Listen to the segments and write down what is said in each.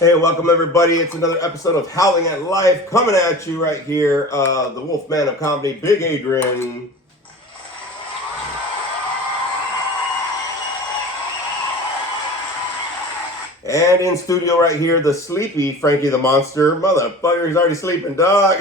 Hey, welcome everybody. It's another episode of Howling at Life coming at you right here. The Wolfman of Comedy, Big Adrian. And in studio right here, the sleepy Frankie the Monster. Motherfucker, he's already sleeping, dog.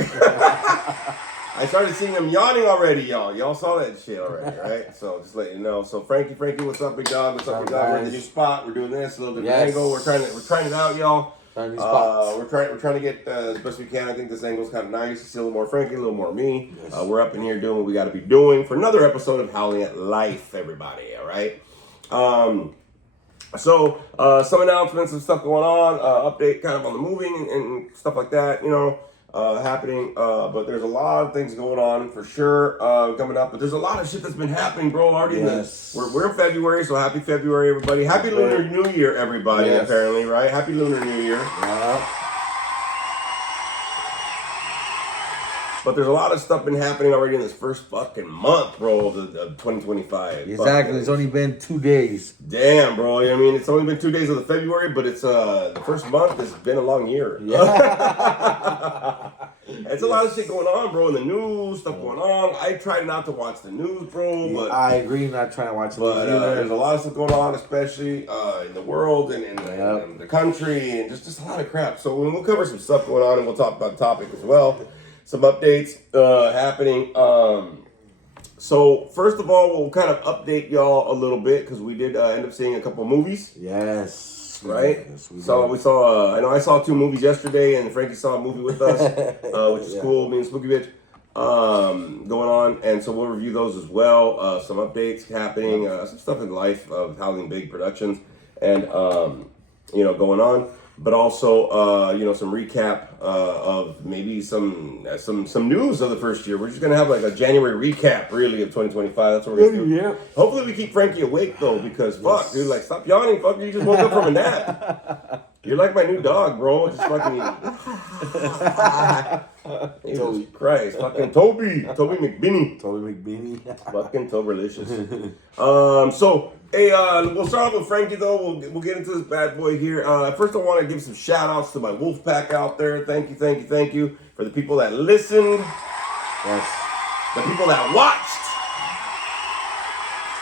I started seeing him yawning already, y'all. Y'all saw that shit already, right? So just let you know. So Frankie, what's up, big dog? What's up, big dog? We're in the new spot. We're doing this, a little different angle. We're trying it out, y'all. We're trying to get as best we can. I think this angle's kind of nice. See a little more Frankie, a little more me. Yes. We're up in here doing what we got to be doing for another episode of Howling at Life, everybody. All right. So some announcements and stuff going on. Update kind of on the moving and stuff like that. You know. Happening, but there's a lot of things going on for sure coming up. But there's a lot of shit that's been happening, bro. Already, we're in February, so happy February, everybody. Happy Lunar New Year, everybody. Yes. Apparently, right? Happy Lunar New Year. Yeah. But there's a lot of stuff been happening already in this first fucking month, bro, of 2025. Exactly. It's only been 2 days. Damn, bro. I mean, it's only been 2 days of the February, but it's the first month has been a long year. Yeah. It's a lot of shit going on, bro, in the news, stuff going on. I try not to watch the news, bro. But I agree, not trying to watch the news. But there's a lot of stuff going on, especially in the world and in the country, and just a lot of crap. So we'll cover some stuff going on, and we'll talk about the topic as well. Some updates happening. So first of all, we'll kind of update y'all a little bit because we did end up seeing a couple movies. Yes. Right? Yes, we saw, I know I saw 2 movies yesterday, and Frankie saw a movie with us, which is cool, me and Spooky Bitch, going on. And so we'll review those as well. Some updates happening, some stuff in life of Howling Big Productions, and, going on. But also, some recap of maybe some news of the first year. We're just gonna have like a January recap, really, of 2025. That's what we're gonna do. Yeah. Hopefully, we keep Frankie awake though, because fuck, dude, like stop yawning, fuck. You just woke up from a nap. You're like my new dog, bro. Just fucking. Jesus Christ, fucking Toby McBinney. Fucking Toberlicious. Hey, we'll start off with Frankie, though. We'll get into this bad boy here. First, I want to give some shout-outs to my wolf pack out there. Thank you for the people that listened. Yes. The people that watched.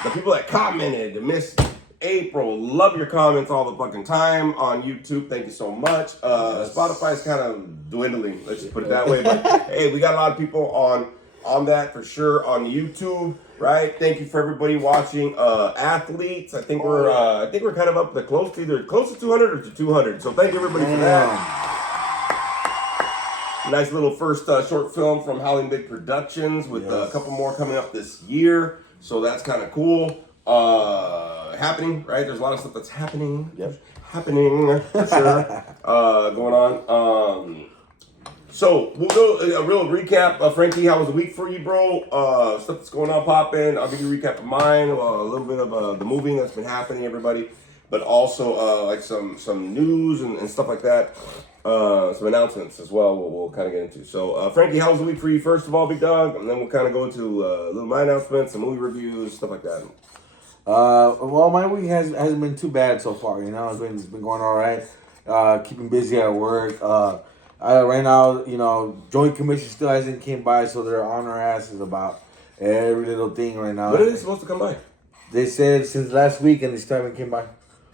The people that commented. Miss April, love your comments all the fucking time on YouTube. Thank you so much. Spotify's kind of dwindling. Let's just put it that way. But, hey, we got a lot of people on that for sure on YouTube. Right, thank you for everybody watching. Athletes, I think we're kind of up to close to 200 or to 200. So thank you everybody for that. Nice little first short film from Howling Big Productions with a couple more coming up this year. So that's kind of cool. Happening, right? There's a lot of stuff that's happening. Yep. Happening for sure. Going on. So, we'll go a real recap. Frankie, how was the week for you, bro? Stuff that's going on popping. I'll give you a recap of mine. A little bit of the moving that's been happening, everybody. But also, like some news and stuff like that. Some announcements as well we'll kind of get into. So, Frankie, how was the week for you, first of all, big dog? And then we'll kind of go into little my announcements, some movie reviews, stuff like that. Well, my week hasn't been too bad so far. You know, it's been going all right. Keeping busy at work. Right now, Joint Commission still hasn't came by, so they're on our asses about every little thing right now. When are they supposed to come by? They said since last week, and they still haven't came by.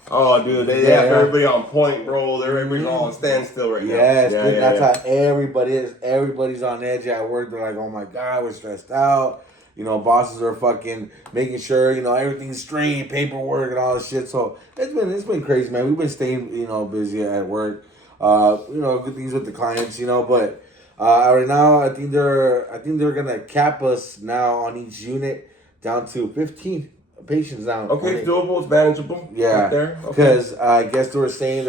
Oh, dude, they have everybody on point, bro. Everybody's all on standstill right now. Yes, that's how everybody is. Everybody's on edge at work. They're like, oh my God, we're stressed out. Bosses are fucking making sure, everything's straight, paperwork and all this shit. So it's been crazy, man. We've been staying, busy at work. Good things with the clients, but right now I think they're gonna cap us now on each unit down to 15 patients down. Okay, it's doable, it's manageable. Yeah, right there. Because I guess they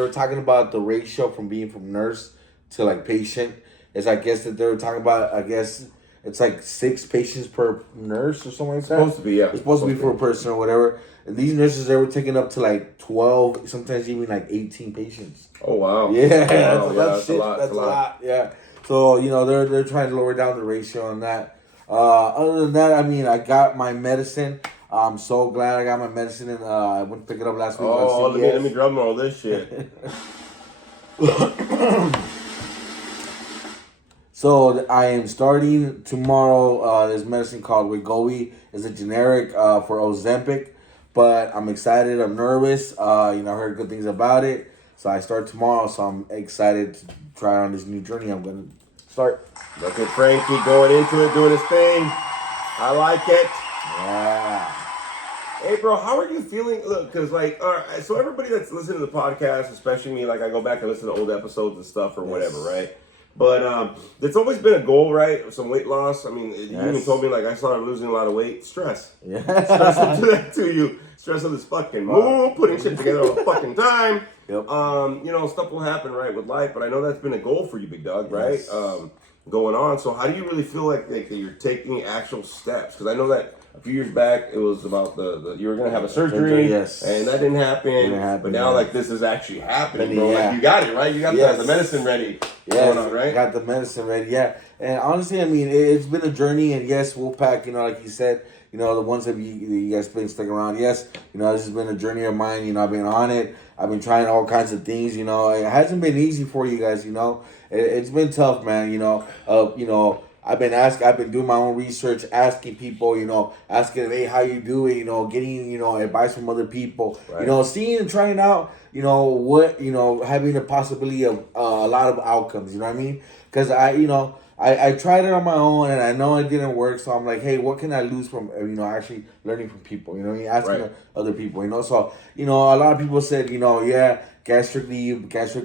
were talking about the ratio from nurse to like patient. Is I guess that they were talking about, I guess it's like 6 patients per nurse or something like that. Supposed to be, yeah. It's supposed to be for a person or whatever. And these nurses, they were taking up to like 12, sometimes even like 18 patients. Oh, wow. Yeah, wow. That's a lot. Yeah. So, they're trying to lower down the ratio on that. Other than that, I mean, I got my medicine. I'm so glad I got my medicine, and I went to pick it up last week. Oh, let me drum roll this shit. So I am starting tomorrow. This medicine called Wegovy is a generic for Ozempic, but I'm excited. I'm nervous. I heard good things about it, so I start tomorrow. So I'm excited to try on this new journey. I'm gonna start. Look at Frankie going into it, doing his thing. I like it. Yeah. Hey, bro, how are you feeling? Look, because, like, all right, so everybody that's listening to the podcast, especially me, like, I go back and listen to old episodes and stuff or whatever, right? But it's always been a goal, right? Some weight loss. I mean, you even told me, like, I started losing a lot of weight. Stress. Yeah. Stress will do that to you. Stress of this fucking move, putting shit together all the fucking time. Yep. Stuff will happen, right, with life. But I know that's been a goal for you, big dog, right? Yes. Going on. So how do you really feel like that you're taking actual steps? Because I know that a few years back, it was about the you were going to have a surgery, yes. and that didn't happen. But now, like, this is actually happening, bro. Like, you got it, right? You got the medicine ready going on, right? Got the medicine ready, yeah. And honestly, I mean, it's been a journey, and yes, Wolfpack, like you said, the ones that you guys been sticking around, yes, this has been a journey of mine, I've been on it. I've been trying all kinds of things, it hasn't been easy for you guys, It's been tough, man, I've been doing my own research, asking people, asking, hey, how you doing, getting, advice from other people, right. Seeing and trying out, what, having the possibility of a lot of outcomes, you know what I mean? Because I tried it on my own and I know it didn't work. So I'm like, hey, what can I lose from, actually learning from people, asking other people, So, a lot of people said, gastric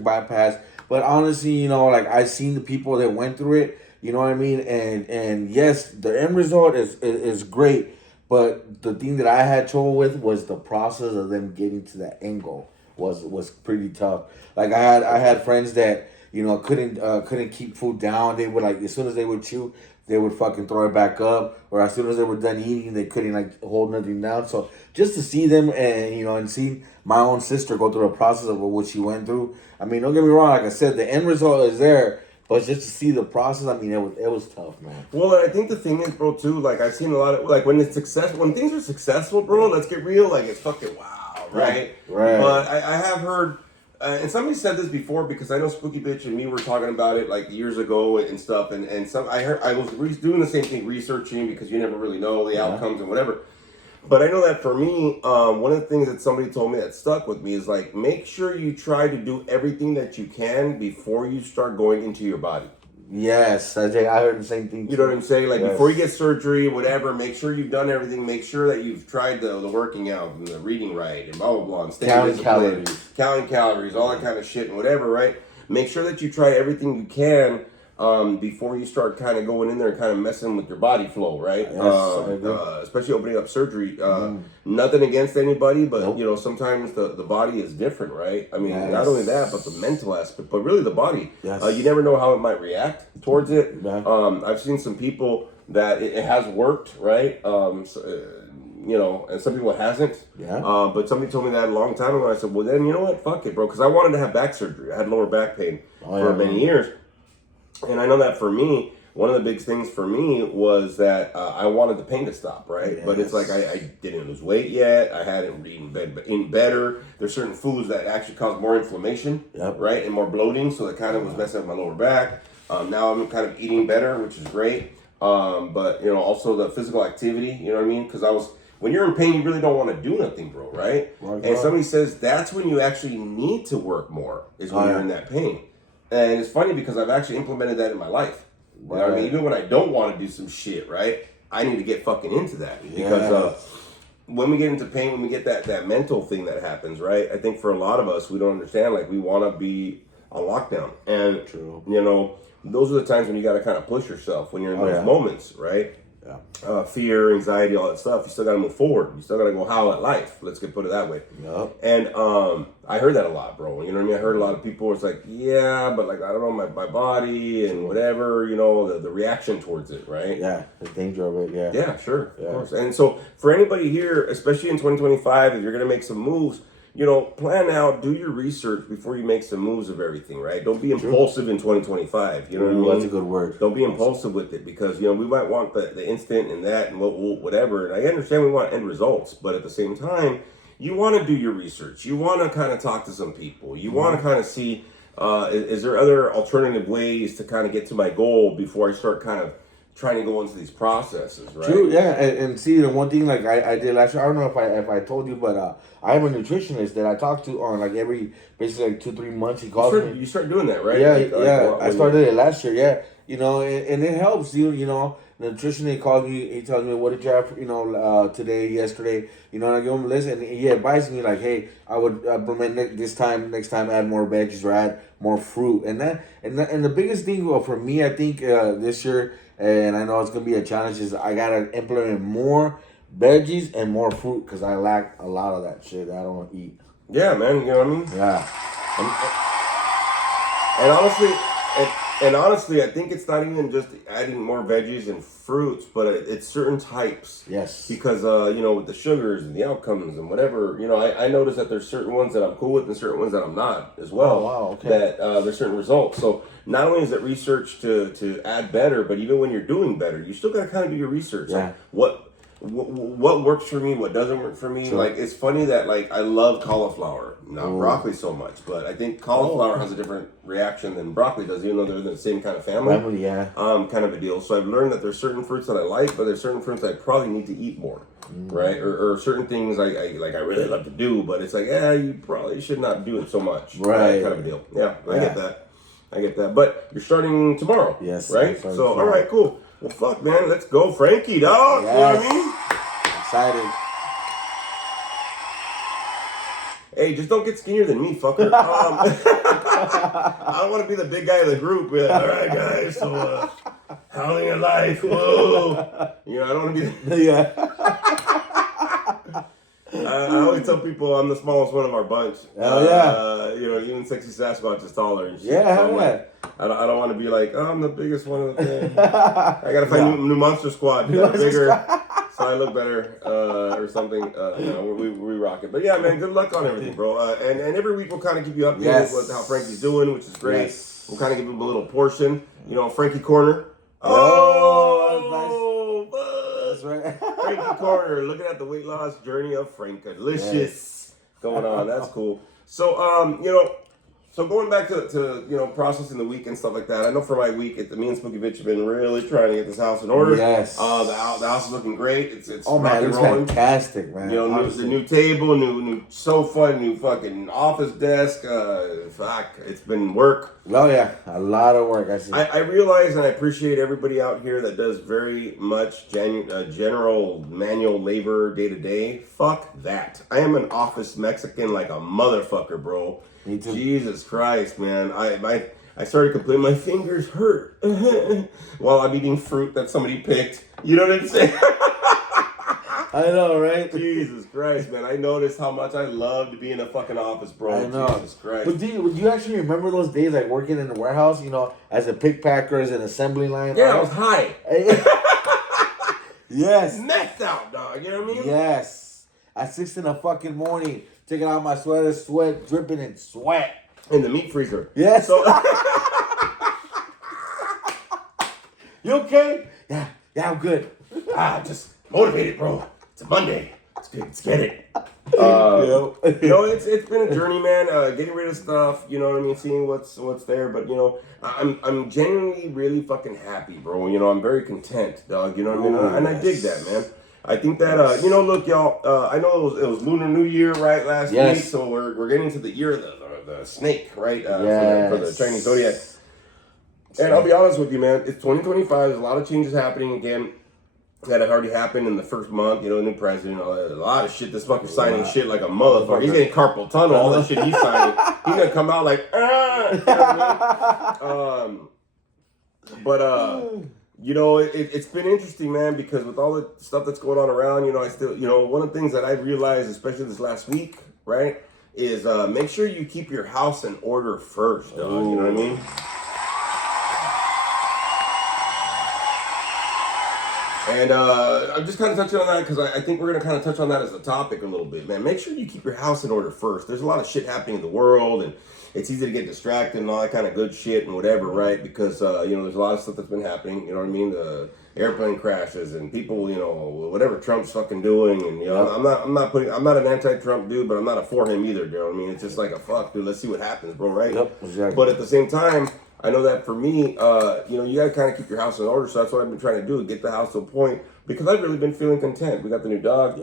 bypass. But honestly, like I've seen the people that went through it, you know what I mean? And yes, the end result is great. But the thing that I had trouble with was the process of them getting to that end goal was pretty tough. Like I had friends that, couldn't keep food down. They would, like, as soon as they would chew, they would fucking throw it back up. Or as soon as they were done eating, they couldn't, like, hold nothing down. So just to see them and, and see my own sister go through a process of what she went through. I mean, don't get me wrong. Like I said, the end result is there. But just to see the process, I mean, it was tough, man. Well, I think the thing is, bro, too, like, I've seen a lot of, like, when things are successful, bro, let's get real, like, it's fucking wow, right? Right. But I have heard, and somebody said this before, because I know Spooky Bitch and me were talking about it, like, years ago and stuff, and I was doing the same thing, researching, because you never really know the outcomes and whatever. But I know that for me, one of the things that somebody told me that stuck with me is, like, make sure you try to do everything that you can before you start going into your body. Yes, I heard the same thing. You know what I'm saying? Like, before you get surgery, whatever, make sure you've done everything. Make sure that you've tried the working out and the reading right and blah, blah, blah. And counting calories, all that kind of shit and whatever, right? Make sure that you try everything you can before you start kind of going in there and kind of messing with your body flow, right? Yes, especially opening up surgery. Nothing against anybody, but sometimes the body is different, right? I mean, not only that, but the mental aspect, but really the body. Yes. You never know how it might react towards it. Yeah. I've seen some people that it has worked, right? And some people it hasn't. Yeah. But somebody told me that a long time ago. I said, well, then you know what? Fuck it, bro. Because I wanted to have back surgery. I had lower back pain for many years. And I know that for me, one of the big things for me was that I wanted the pain to stop, right? Yes. But it's like I didn't lose weight yet. I hadn't eaten better. There's certain foods that actually cause more inflammation, right? And more bloating. So it kind of was messing up my lower back. Now I'm kind of eating better, which is great. But, also the physical activity, you know what I mean? Because when you're in pain, you really don't want to do nothing, bro, right? And somebody says that's when you actually need to work more, is when you're in that pain. And it's funny because I've actually implemented that in my life. You know what I mean? Even when I don't want to do some shit, right? I need to get fucking into that. Because when we get into pain, when we get that mental thing that happens, right? I think for a lot of us, we don't understand. Like, we want to be on lockdown. And, those are the times when you got to kind of push yourself when you're in those moments, right? Yeah. Fear, anxiety, all that stuff. You still got to move forward. You still got to go howl at life. Let's put it that way. Yep. And I heard that a lot, bro. You know what I mean? I heard a lot of people. It's like, yeah, but like I don't know my body and whatever. The reaction towards it, right? Yeah, the danger of it. Yeah. Yeah, sure, of course. And so for anybody here, especially in 2025, if you're gonna make some moves, plan out, do your research before you make some moves of everything, right? Don't be impulsive in 2025. You know what I mean? That's a good word. Don't be impulsive with it because, we might want the instant and that and whatever. And I understand we want end results, but at the same time, you want to do your research. You want to kind of talk to some people. You want to kind of see Is there other alternative ways to kind of get to my goal before I start kind of trying to go into these processes, right? True, yeah, and see the one thing like I did last year. I don't know if I told you, but I have a nutritionist that I talk to on like every basically like 2-3 months. He calls me. You start doing that, right? Yeah, Like, I started it last year. Yeah, and it helps you. The nutritionist calls me. He tells me what did you have, today, yesterday. And I give him a list, and he advises me like, hey, I would implement next time, add more veggies or add more fruit, and the biggest thing for me, I think this year, and I know it's gonna be a challenge, is I gotta implement more veggies and more fruit because I lack a lot of that shit that I don't eat. Yeah, man. You know what I mean? Yeah. And honestly, I think it's not even just adding more veggies and fruits, but it's certain types. Yes. Because with the sugars and the outcomes and whatever, I notice that there's certain ones that I'm cool with and certain ones that I'm not as well. Oh, wow, okay. That there's certain results. So not only is it research to add better, but even when you're doing better, you still gotta kind of do your research. Yeah. Like what works for me, what doesn't work for me. Sure. Like, it's funny that I love cauliflower, not broccoli so much, but I think cauliflower has a different reaction than broccoli does, even though they're in the same kind of family. Yeah. Kind of a deal. So I've learned that there's certain fruits that I like, but there's certain fruits I probably need to eat more, right? Or certain things I really love to do, but it's like, you probably should not do it so much, right? Kind of a deal. Yeah, I get that. But you're starting tomorrow, yes? Right. So all right, cool. Well, fuck, man, let's go, Frankie, dog. Yes. You know what I mean? Excited. Hey, just don't get skinnier than me, fucker. I don't want to be the big guy in the group. Like, all right, guys, so howling your life, whoa. I don't want to be. Yeah. I always tell people I'm the smallest one of our bunch. Hell yeah. Even Sexy Sasquatch is taller and shit. Yeah, so I don't want to be like, I'm the biggest one of the thing. I gotta find new Monster Squad. Bigger, so I look better, or something. We rock it. But yeah, man, good luck on everything, bro. And every week we'll kind of keep you updated with how Frankie's doing, which is great. Yes. We'll kind of give him a little portion. Frankie Corner. Oh, that's right. Frankie Corner, looking at the weight loss journey of Frankalicious going on. That's cool. So, so going back to processing the week and stuff like that. I know for my week, me and Spooky Bitch have been really trying to get this house in order. Yes. The house is looking great. It's man, it's fantastic, man. The new table, new sofa, new fucking office desk. It's been work. Well, yeah, a lot of work. I realize and I appreciate everybody out here that does very much general manual labor day to day. Fuck that. I am an office Mexican like a motherfucker, bro. Me too. Jesus Christ, man. I started complaining. My fingers hurt while I'm eating fruit that somebody picked. You know what I'm saying? I know, right? Jesus Christ, man. I noticed how much I loved to be in a fucking office, bro. I know. Jesus Christ. But do you actually remember those days, like working in the warehouse, as a pick packer, as an assembly line? Yeah, I was high. Yes. Necked out, dog. You know what I mean? Yes. At 6 in the fucking morning, taking out my sweater, sweat, dripping in sweat. In the meat freezer. Yes. So you okay? Yeah, I'm good. Just motivated, bro. It's a Monday. Let's get it. It's been a journey, man. Getting rid of stuff, you know what I mean, seeing what's there. But I'm genuinely really fucking happy, bro. I'm very content, dog. You know what I mean? And I dig that, man. I think that look, y'all. I know it was Lunar New Year, right, last week. So we're getting to the year of the snake, right? For the Chinese zodiac. And I'll be honest with you, man. It's 2025. There's a lot of changes happening again that have already happened in the first month. New president, a lot of shit. This fucker's signing shit like a motherfucker. He's getting carpal tunnel. All that shit he's signing. He's gonna come out like, You know what I mean? It's been interesting, man, because with all the stuff that's going on around, I still, one of the things that I've realized, especially this last week, right, is make sure you keep your house in order first, dog. You know what I mean? And I'm just kind of touching on that because I think we're going to kind of touch on that as a topic a little bit, man. Make sure you keep your house in order first. There's a lot of shit happening in the world, and it's easy to get distracted and all that kind of good shit and whatever, right? Because, there's a lot of stuff that's been happening, you know what I mean? airplane crashes and people, you know, whatever Trump's fucking doing, and you know, I'm not an anti-Trump dude, but I'm not a for him either, you know what I mean? It's just like a fuck, dude. Let's see what happens, bro, right? Yep, exactly. But at the same time, I know that for me, you know, you gotta kind of keep your house in order. So that's what I've been trying to do, get the house to a point, because I've really been feeling content. We got the new dog.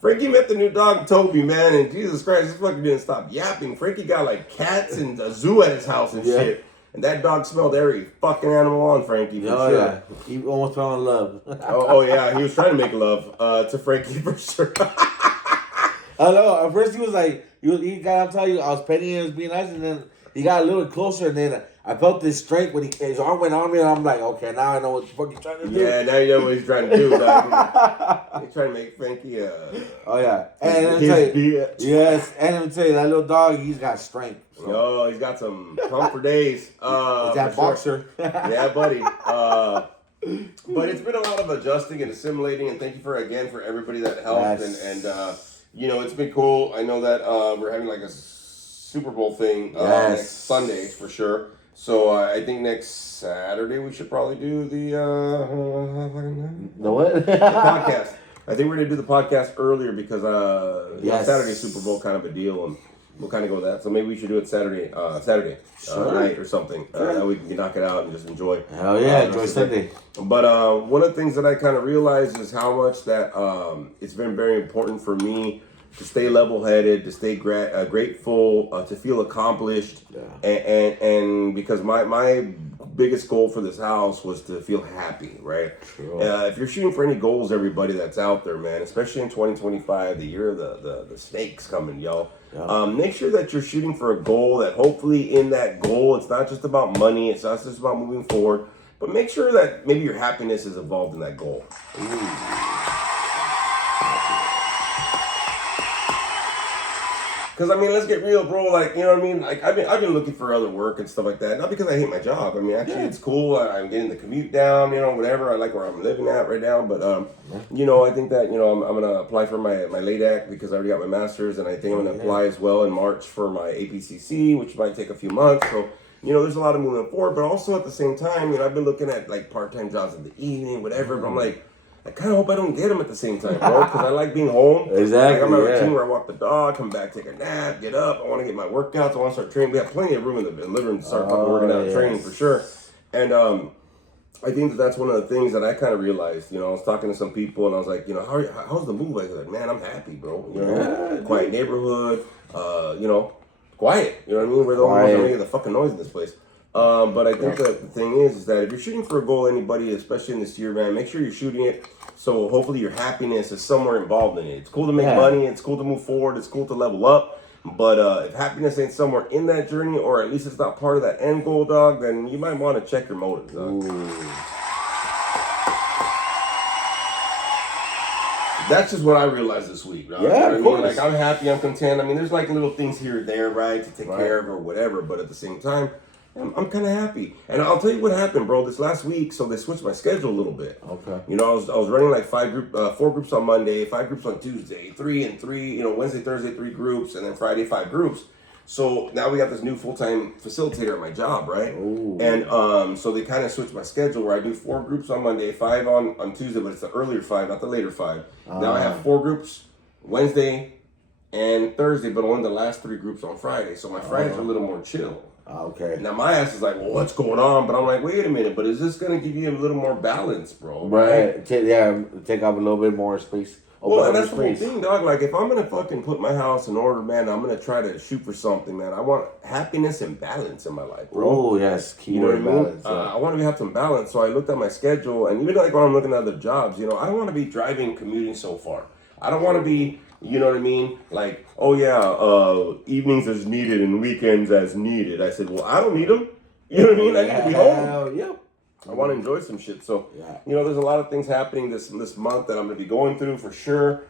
Frankie met the new dog, Toby, man, and Jesus Christ, this fucking didn't stop yapping. Frankie got like cats and a zoo at his house and shit. And that dog smelled every fucking animal on Frankie, for sure. Yeah. He almost fell in love. oh, yeah, he was trying to make love to Frankie, for sure. I know. At first he was like, he got, I'm telling you, I was petting him, he was being nice, and then he got a little closer, and then I felt this strength when his arm went on me, and I'm like, okay, now I know what the fuck he's trying to do. Yeah, now you know what he's trying to do, dog. He's trying to make Frankie oh, yeah. And let me tell you, yes, and let me tell you, that little dog, he's got strength. So. Oh, he's got some pump for days. He's that boxer. Yeah, buddy. But it's been a lot of adjusting and assimilating, and thank you for everybody that helped, and you know, it's been cool. I know that we're having like a Super Bowl thing next Sunday for sure. So I think next Saturday we should probably do the what? The podcast. I think we're gonna do the podcast earlier because Saturday Super Bowl kind of a deal, and we'll kind of go with that. So maybe we should do it Saturday night or something. That we can knock it out and just enjoy. Hell yeah, enjoy Sunday. But one of the things that I kind of realized is how much that it's been very important for me to stay level-headed, to stay grateful, to feel accomplished, and because my biggest goal for this house was to feel happy, right? Sure. If you're shooting for any goals, everybody that's out there, man, especially in 2025, the year of the snake's coming, yo. Yeah. Make sure that you're shooting for a goal that hopefully in that goal, it's not just about money, it's not just about moving forward, but make sure that maybe your happiness is involved in that goal. Because, I mean, let's get real, bro. Like, you know what I mean? Like, I've been looking for other work and stuff like that. Not because I hate my job. I mean, actually, it's cool. I'm getting the commute down, you know, whatever. I like where I'm living at right now. But, you know, I think that, you know, I'm going to apply for my LADAC because I already got my master's. And I think I'm going to apply as well in March for my APCC, which might take a few months. So, you know, there's a lot of moving forward. But also at the same time, you know, I've been looking at, like, part-time jobs in the evening, whatever. But I'm like, I kind of hope I don't get them at the same time, bro, because I like being home. Exactly. Like, I'm a routine where I walk the dog, come back, take a nap, get up. I want to get my workouts. I want to start training. We have plenty of room in the living room to start working out and training for sure. And I think that's one of the things that I kind of realized. You know, I was talking to some people, and I was like, you know, how's the move? I was like, man, I'm happy, bro. You know, quiet neighborhood. You know, quiet. You know what I mean? We're the only ones that making the fucking noise in this place. But I think that the thing is that if you're shooting for a goal, anybody, especially in this year, man, make sure you're shooting it. So hopefully your happiness is somewhere involved in it. It's cool to make money. It's cool to move forward. It's cool to level up. But if happiness ain't somewhere in that journey, or at least it's not part of that end goal, dog, then you might want to check your motives, dog. That's just what I realized this week, dog. Yeah, of course. Like, I'm happy, I'm content. I mean, there's like little things here or there, right, to take care of or whatever. But at the same time, I'm kind of happy. And I'll tell you what happened, bro, this last week. So they switched my schedule a little bit. Okay. You know, I was running like 4 groups on Monday, 5 groups on Tuesday, 3 and 3, you know, Wednesday, Thursday, 3 groups, and then Friday, 5 groups. So now we got this new full-time facilitator at my job, right? Ooh. And so they kind of switched my schedule where I do 4 groups on Monday, 5 on Tuesday, but it's the earlier 5, not the later 5. Now I have 4 groups Wednesday and Thursday, but only the last 3 groups on Friday. So my Fridays are a little more chill. Okay. Now my ass is like, well, what's going on? But I'm like, wait a minute. But is this gonna give you a little more balance, bro? Right. Take up a little bit more space. Well, and that's the whole thing, dog. Like, if I'm gonna fucking put my house in order, man, I'm gonna try to shoot for something, man. I want happiness and balance in my life, bro. Oh yes, keyword balance. I want to have some balance. So I looked at my schedule, and even like when I'm looking at other jobs, you know, I don't want to be driving, commuting so far. I don't want to be. You know what I mean? Like, oh yeah, evenings as needed and weekends as needed. I said, well, I don't need them. You know what I mean? I need to be home. Yeah. I want to enjoy some shit. So, you know, there's a lot of things happening this month that I'm going to be going through for sure,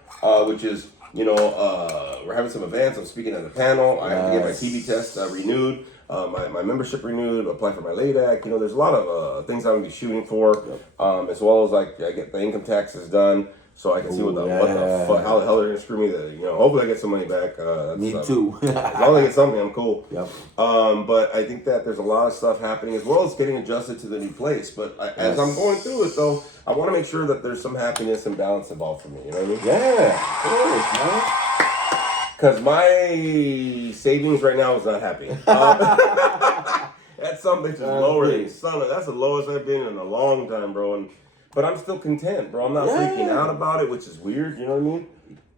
which is, you know, we're having some events. I'm speaking at the panel. I have to get my TV test renewed, my membership renewed, apply for my LADAC. You know, there's a lot of things I'm going to be shooting for, as well as like I get the income taxes done. so I can see what the fuck, how the hell they're gonna screw me. Hopefully I get some money back. Me too. As long as I get something, I'm cool. Yep. But I think that there's a lot of stuff happening as well as getting adjusted to the new place. But as I'm going through it, though, I want to make sure that there's some happiness and balance involved for me. You know what I mean? Yeah, of course, man. Because my savings right now is not happy. That some bitch is lower than son. That's the lowest I've been in a long time, bro. But I'm still content, bro. I'm not freaking out about it, which is weird. You know what I mean?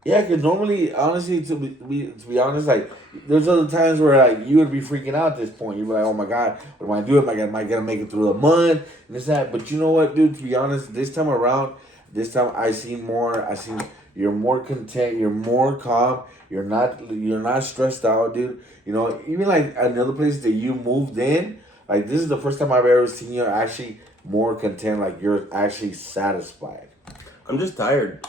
Yeah, because normally, honestly, to be honest, like, there's other times where, like, you would be freaking out at this point. You'd be like, oh, my God, what am I doing? Am I going to make it through the month? And this, that. But you know what, dude? To be honest, this time I seen you're more content. You're more calm. You're not stressed out, dude. You know, even, like, another place that you moved in, like, this is the first time I've ever seen you actually more content. Like, you're actually satisfied. I'm just tired.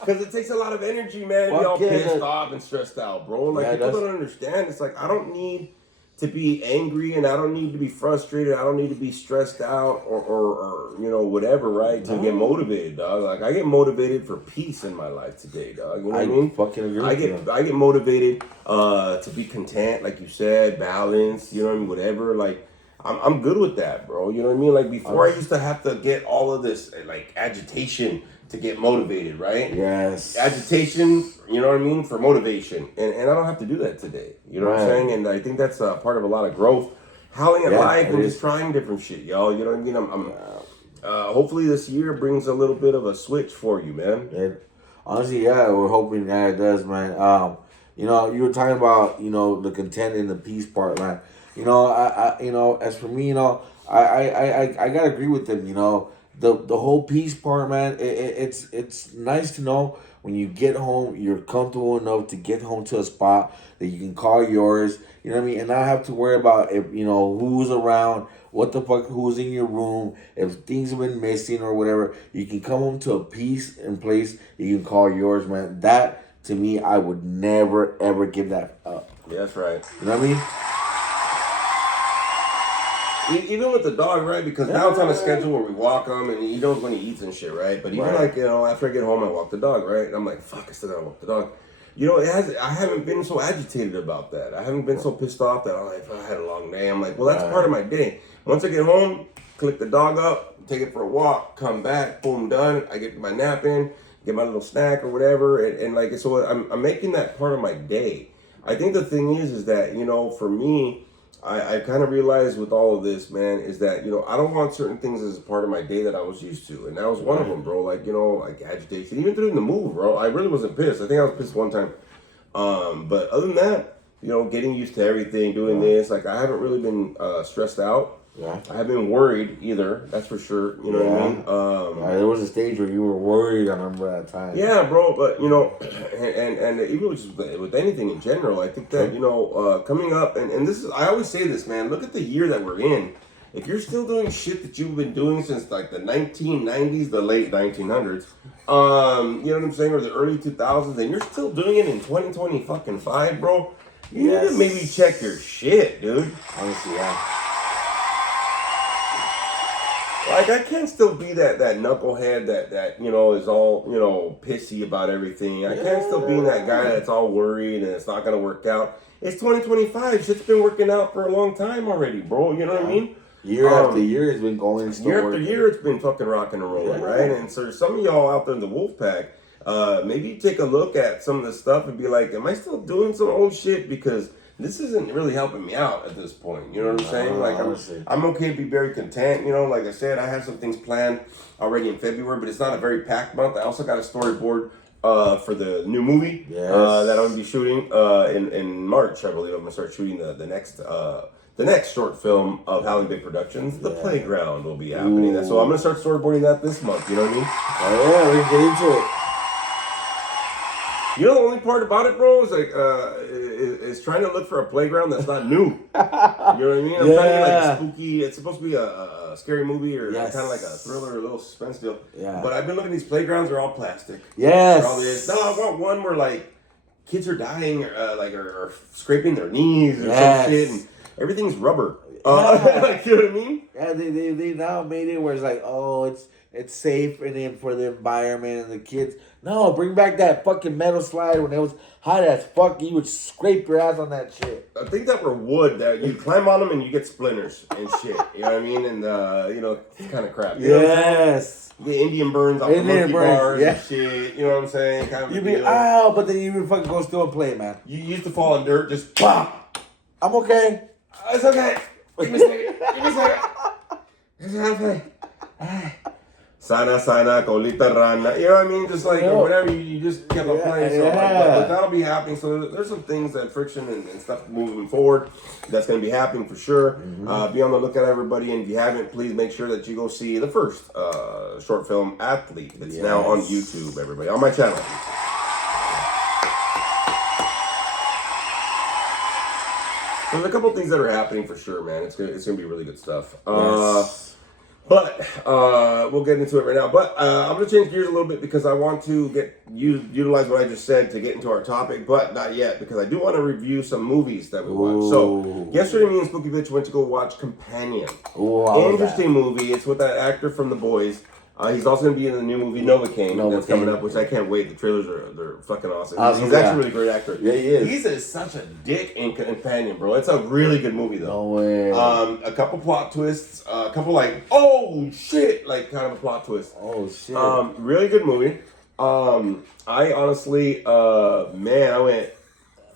Because it takes a lot of energy, man, to be all pissed off and stressed out, bro. Like, people don't understand. It's like, I don't need to be angry, and I don't need to be frustrated. I don't need to be stressed out or whatever, right? To get motivated, dog. Like, I get motivated for peace in my life today, dog. You know what I mean? Fucking agree. I get motivated to be content, like you said, balanced, you know what I mean? Whatever. Like, I'm good with that, bro. You know what I mean? Like, before I used to have to get all of this, like, agitation to get motivated, right? Yes. Agitation, you know what I mean, for motivation. And I don't have to do that today. You know what I'm saying? And I think that's part of a lot of growth. Howling at life and just trying different shit, y'all. You know what I mean? I'm hopefully this year brings a little bit of a switch for you, man. Honestly, yeah, we're hoping that it does, man. You were talking about, the content and the peace part, man. As for me, I gotta agree with them, The whole peace part, man, it's nice to know when you get home, you're comfortable enough to get home to a spot that you can call yours, you know what I mean? And not have to worry about if, who's around, what the fuck, who's in your room, if things have been missing or whatever. You can come home to a peace and place you can call yours, man. That, to me, I would never, ever give that up. Yeah, that's right. You know what I mean? Even with the dog, right? Because now it's on a schedule where we walk him, and he knows when he eats and shit, right? But even after I get home, I walk the dog, right? And I'm like, fuck, I still gotta walk the dog. I haven't been so agitated about that. I haven't been so pissed off that I had a long day. I'm like, well, that's part of my day. Once I get home, click the dog up, take it for a walk, come back, boom, done. I get my nap in, get my little snack or whatever, and so I'm making that part of my day. I think the thing is that, for me, I kind of realized with all of this, man, is that, I don't want certain things as a part of my day that I was used to. And that was one of them, bro. Like, like agitation. Even during the move, bro, I really wasn't pissed. I think I was pissed one time. But other than that, getting used to everything, doing this, like, I haven't really been stressed out. Yeah. I haven't been worried either. That's for sure. You know what I mean? There was a stage where you were worried. I remember that time. Yeah, bro. But and even with anything in general, I think that coming up and this is, I always say this, man. Look at the year that we're in. If you're still doing shit that you've been doing since like the 1990s, the late 1900s, you know what I'm saying, or the early 2000s, and you're still doing it in 2025, bro. You need to maybe check your shit, dude. Honestly, yeah. Like, I can't still be that knucklehead that is all, pissy about everything. I can't still be that guy that's all worried and it's not going to work out. It's 2025. Shit's been working out for a long time already, bro. You know what I mean? Year after year, it's been going. Year after year, it's been fucking rocking and rolling, right? And so some of y'all out there in the wolf pack, maybe you take a look at some of this stuff and be like, am I still doing some old shit? Because this isn't really helping me out at this point. You know what I'm saying? Like, I'm okay to be very content. Like I said, I have some things planned already in February, but it's not a very packed month. I also got a storyboard for the new movie that I'm going to be shooting in March. I believe I'm going to start shooting the next short film of Howling Big Productions. The Playground will be happening. So I'm going to start storyboarding that this month. You know what I mean? Oh, yeah, we can get into it. The only part about it, bro, is like is trying to look for a playground that's not new. You know what I mean? I'm trying to get like spooky. It's supposed to be a scary movie or kind of like a thriller, or a little suspense deal. Yeah. But I've been looking at these playgrounds; they're all plastic. Yes. All this. No, I want one where like kids are dying, or scraping their knees or some shit, and everything's rubber. Like, you know what I mean? Yeah, they now made it where it's like, oh, it's safe and then for the environment and the kids. No, bring back that fucking metal slide when it was hot as fuck. You would scrape your ass on that shit. I think that were wood that you climb on them and you get splinters and shit. You know what I mean? And it's kind of crap. You know what I'm saying? Yes. The Indian burns off the monkey bars and shit. You know what I'm saying? Kind of. You be ow, but then you would fucking go still and play, man. You used to fall in dirt, just pop. I'm okay. It's okay. Give me a second. Give me a second. It's okay. Sana, colita rana. You know what I mean? Just like whatever, you just kept on playing. So but that'll be happening. So there's some things that friction and stuff moving forward that's going to be happening for sure. Mm-hmm. Be on the lookout, everybody. And if you haven't, please make sure that you go see the first short film, Athlete. It's now on YouTube, everybody, on my channel. So there's a couple things that are happening for sure, man. It's gonna be really good stuff. But we'll get into it right now. But I'm going to change gears a little bit because I want to utilize what I just said to get into our topic, but not yet because I do want to review some movies that we watched. So yesterday, me and Spooky Bitch went to go watch Companion. Interesting movie. It's with that actor from The Boys. He's also going to be in the new movie Novocaine that's coming up, which I can't wait. The trailers they're fucking awesome. He's actually a really great actor. Yeah, he is. He's such a dick in Companion, bro. It's a really good movie, though. No way. A couple plot twists. A couple like, oh shit, like kind of a plot twist. Oh shit. Really good movie. I honestly, man, I went,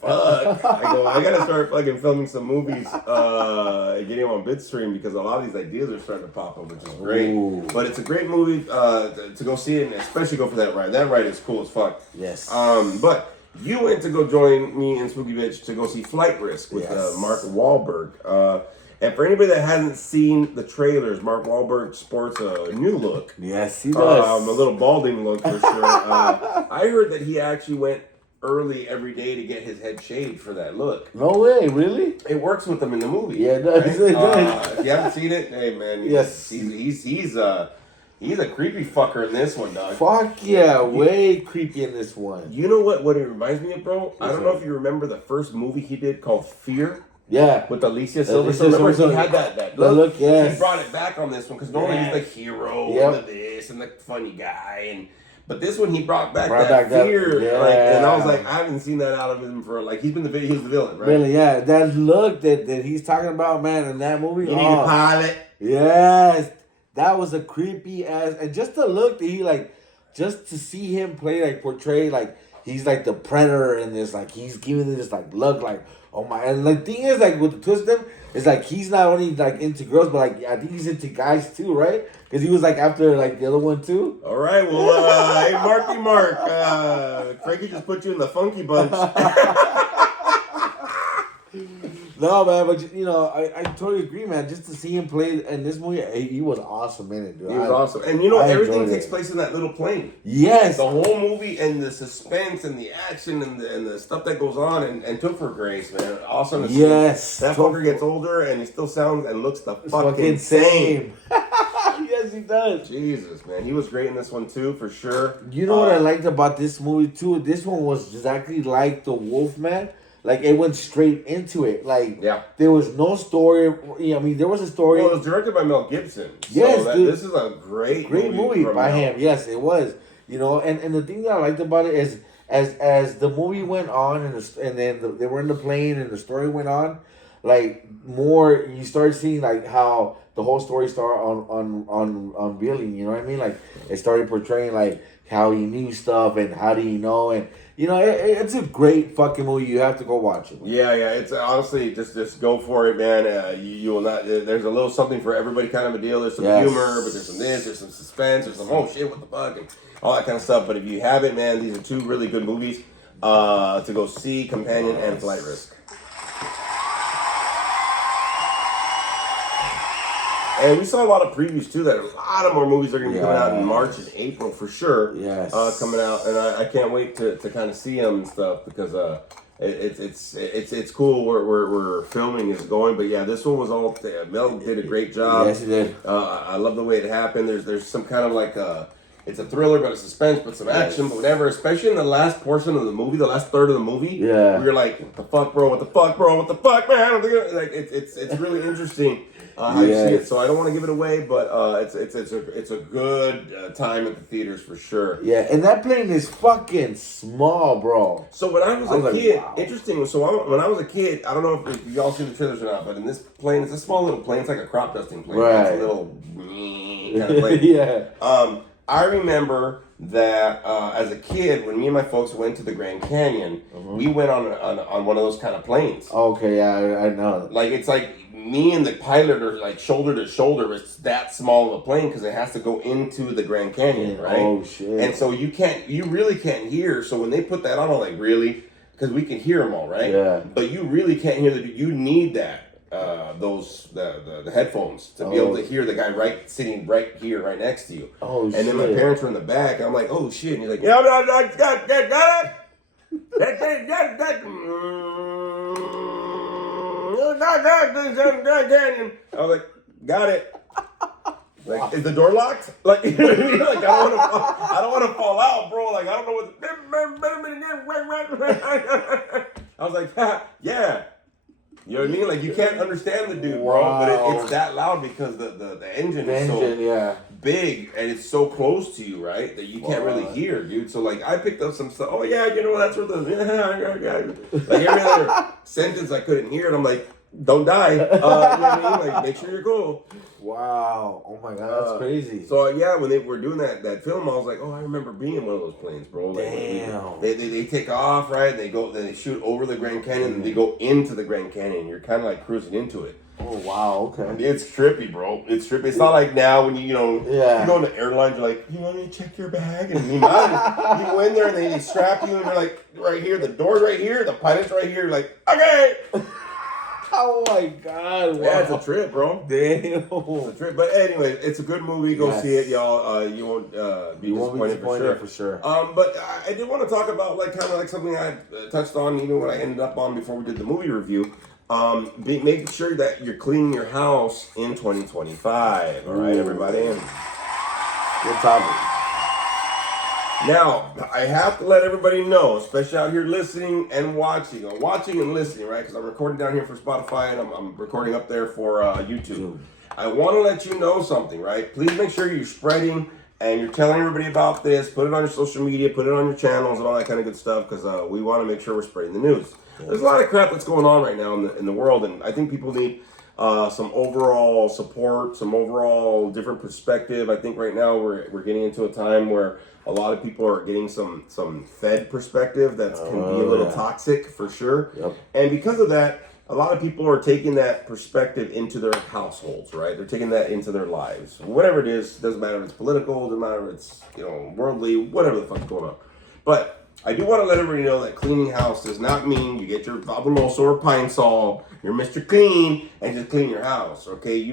fuck. I gotta start fucking filming some movies, and getting them on Bitstream because a lot of these ideas are starting to pop up, which is great. Ooh. But it's a great movie to go see it, and especially go for that ride. That ride is cool as fuck. Yes. But you went to go join me and Spooky Bitch to go see Flight Risk with Mark Wahlberg. And for anybody that hasn't seen the trailers, Mark Wahlberg sports a new look. Yes, he does. A little balding look for sure. I heard that he actually went early every day to get his head shaved for that look. No way, really? It works with him in the movie. Yeah, it does. Right? It does. If you haven't seen it, hey man, yes, he's a creepy fucker in this one, dog. Fuck yeah, way creepy in this one. You know what it reminds me of, bro? I don't know if you remember the first movie he did called Fear. Yeah. With Alicia Silverstone. He had that look. Yes. He brought it back on this one because normally he's the hero and the this and the funny guy. But this one he brought back that fear. And I was like, I haven't seen that out of him for he was the villain, right? Really, yeah. That look that he's talking about, man, in that movie. You need a pilot. Yes. That was a creepy ass. And just the look that he just to see him play, portray, he's like the predator in this, he's giving this look oh my, and the thing is with the twist him, is he's not only into girls, but I think he's into guys too, right? Because he was after the other one too. All right, well, hey Marky, Frankie just put you in the funky bunch. No, man, but I totally agree, man. Just to see him play in this movie, he was awesome in it, dude. He was awesome, and everything takes place in that little plane. Yes, the whole movie and the suspense and the action and the stuff that goes on and Topher Grace, man, awesome. Yes, that fucker gets older and he still sounds and looks the fucking same. Yes, he does. Jesus, man, he was great in this one too, for sure. You know what I liked about this movie too? This one was exactly like The Wolfman. It went straight into it. There was no story. There was a story. Well, it was directed by Mel Gibson. Yes, so dude. This is a great movie by him. Yes, it was. And the thing that I liked about it is as the movie went on and then they were in the plane and the story went on, more you started seeing how the whole story started on Billy. You know what I mean? It started portraying how he knew stuff and how did he know and. It's a great fucking movie. You have to go watch it. Yeah. It's honestly just go for it, man. You will not. There's a little something for everybody, kind of a deal. There's some humor, but there's some this, there's some suspense, there's some shit, what the fuck, and all that kind of stuff. But if you haven't, man, these are two really good movies to go see: Companion and Flight Risk. And we saw a lot of previews too. That a lot of more movies are going to be coming out in March and April for sure. Yes, coming out, and I can't wait to kind of see them and stuff because it's cool where filming is going. But yeah, this one was all Mel did a great job. Yes, he did. I love the way it happened. There's some kind of it's a thriller, but a suspense, but some action, but whatever. Especially in the last portion of the movie, the last third of the movie, where you're like, what the fuck, bro? What the fuck, bro? What the fuck, man? Like it's really interesting how you see it. So I don't want to give it away, but it's a good time at the theaters for sure. Yeah, and that plane is fucking small, bro. So when I was a kid, interesting. So when I was a kid, I don't know if y'all seen the trailers or not, but in this plane, it's a small little plane. It's like a crop dusting plane. Right. It's a little kind of plane. Yeah. I remember that as a kid, when me and my folks went to the Grand Canyon, we went on one of those kind of planes. Okay, yeah, I know. Like, it's like me and the pilot are like shoulder to shoulder. It's that small of a plane because it has to go into the Grand Canyon, right? Oh, shit. And so you really can't hear. So when they put that on, I'm like, really? Because we can hear them all, right? Yeah. But you really can't hear you need that. The headphones to be able to hear the guy sitting right here, right next to you. Oh, and shit. then my parents were in the back. I'm like, oh shit. And he's like, yeah, got it. I was like, got it. Like, is the door locked? Like, you know what I mean? Like, I don't want to fall out, bro. Like, I don't know what. I was like, yeah. You know what I mean? Like, you can't understand the dude, bro. But it's that loud because the engine is so big and it's so close to you, right? That you can't really hear, dude. So, like, I picked up some stuff. Oh, yeah, you know, that's where like, every other sentence I couldn't hear. And I'm like, don't die. You know what I mean? Like, make sure you're cool. Wow. Oh, my God. That's crazy. So, yeah, when they were doing that film, I was like, oh, I remember being in one of those planes, bro. Like, damn. They take off, right? Then they shoot over the Grand Canyon, and they go into the Grand Canyon. You're kind of like cruising into it. Oh, wow. Okay. It's trippy, bro. It's trippy. It's not like now when you go in the airlines, you're like, you want me to check your bag? And you go in there, and they strap you, and you're like, right here, the door's right here, the pilot's right here. You're like, okay. Oh my God! Wow. Yeah, it's a trip, bro. Damn, it's a trip. But anyway, it's a good movie. Go see it, y'all. You won't be disappointed for sure. But I did want to talk about something I touched on, even what I ended up on before we did the movie review. Making sure that you're cleaning your house in 2025. All right, everybody. Good topic. Now, I have to let everybody know, especially out here listening and watching. I'm watching and listening, right? Because I'm recording down here for Spotify and I'm recording up there for YouTube. I want to let you know something, right? Please make sure you're spreading and you're telling everybody about this. Put it on your social media, put it on your channels and all that kind of good stuff because we want to make sure we're spreading the news. There's a lot of crap that's going on right now in the world, and I think people need some overall support, some overall different perspective. I think right now we're getting into a time where a lot of people are getting some Fed perspective that can be a little toxic for sure. Yep. And because of that, a lot of people are taking that perspective into their households, right? They're taking that into their lives. Whatever it is, doesn't matter if it's political, doesn't matter if it's worldly, whatever the fuck's going on. But I do want to let everybody know that cleaning house does not mean you get your Fabuloso or Pine Sol, you're Mr. Clean, and just clean your house, okay?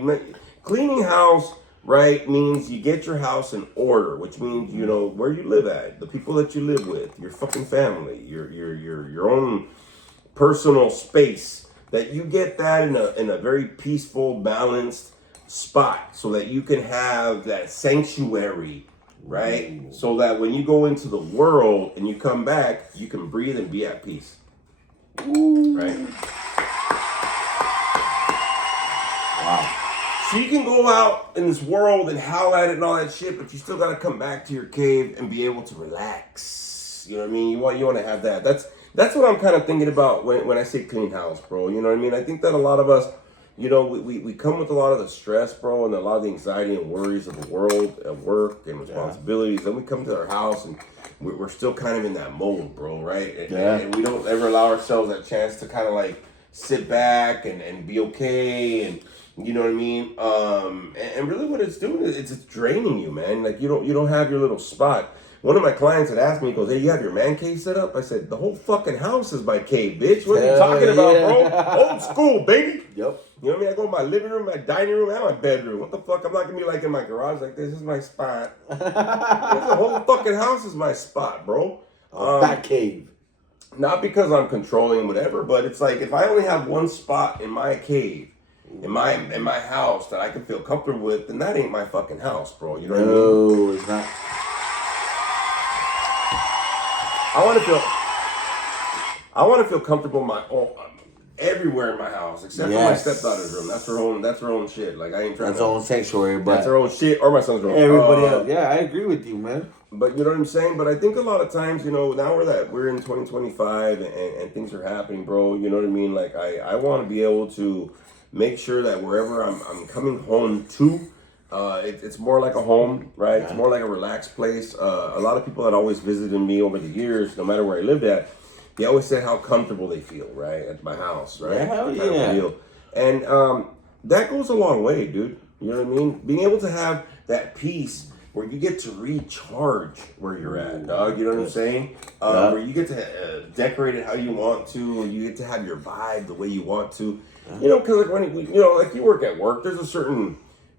Cleaning house, right, means you get your house in order, which means you know where you live at, the people that you live with, your fucking family, your own personal space, that you get that in a very peaceful, balanced spot so that you can have that sanctuary, right? Ooh. So that when you go into the world and you come back, you can breathe and be at peace. Ooh. Right? Wow. So you can go out in this world and howl at it and all that shit, but you still got to come back to your cave and be able to relax. You know what I mean? You want to have that. That's what I'm kind of thinking about when I say clean house, bro. You know what I mean? I think that a lot of us, we come with a lot of the stress, bro, and a lot of the anxiety and worries of the world at work and responsibilities. Then we come to our house and we're still kind of in that mode, bro, right? And we don't ever allow ourselves that chance to kind of like sit back and be okay and you know what I mean? And really what it's doing is it's draining you, man. Like you don't have your little spot. One of my clients had asked me, he goes, hey, you have your man cave set up? I said, the whole fucking house is my cave, bitch. What are you talking about, bro? Old school, baby. Yep. You know what I mean? I go to my living room, my dining room, and my bedroom. What the fuck? I'm not going to be like in my garage like this is my spot. The whole fucking house is my spot, bro. That cave. Not because I'm controlling whatever, but it's like if I only have one spot in my cave, in my house that I can feel comfortable with, then that ain't my fucking house, bro. You know what I mean? No, it's not. I want to feel. I want to feel comfortable everywhere in my house except for my stepdaughter's room. That's her own shit. Like I ain't trying. That's her own sanctuary, but that's her own shit or my son's room. Everybody else, yeah, I agree with you, man. But you know what I'm saying? But I think a lot of times, now we're in 2025 and things are happening, bro. You know what I mean? Like I want to be able to make sure that wherever I'm coming home to, it's more like a home, right? It's more like a relaxed place. A lot of people that always visited me over the years, no matter where I lived at, they always said how comfortable they feel, right, at my house, right? Hell yeah. And that goes a long way, dude. You know what I mean? Being able to have that peace where you get to recharge where you're at, dog. You know what I'm saying? Where you get to decorate it how you want to, and you get to have your vibe the way you want to. Because like when like you work at work, there's a certain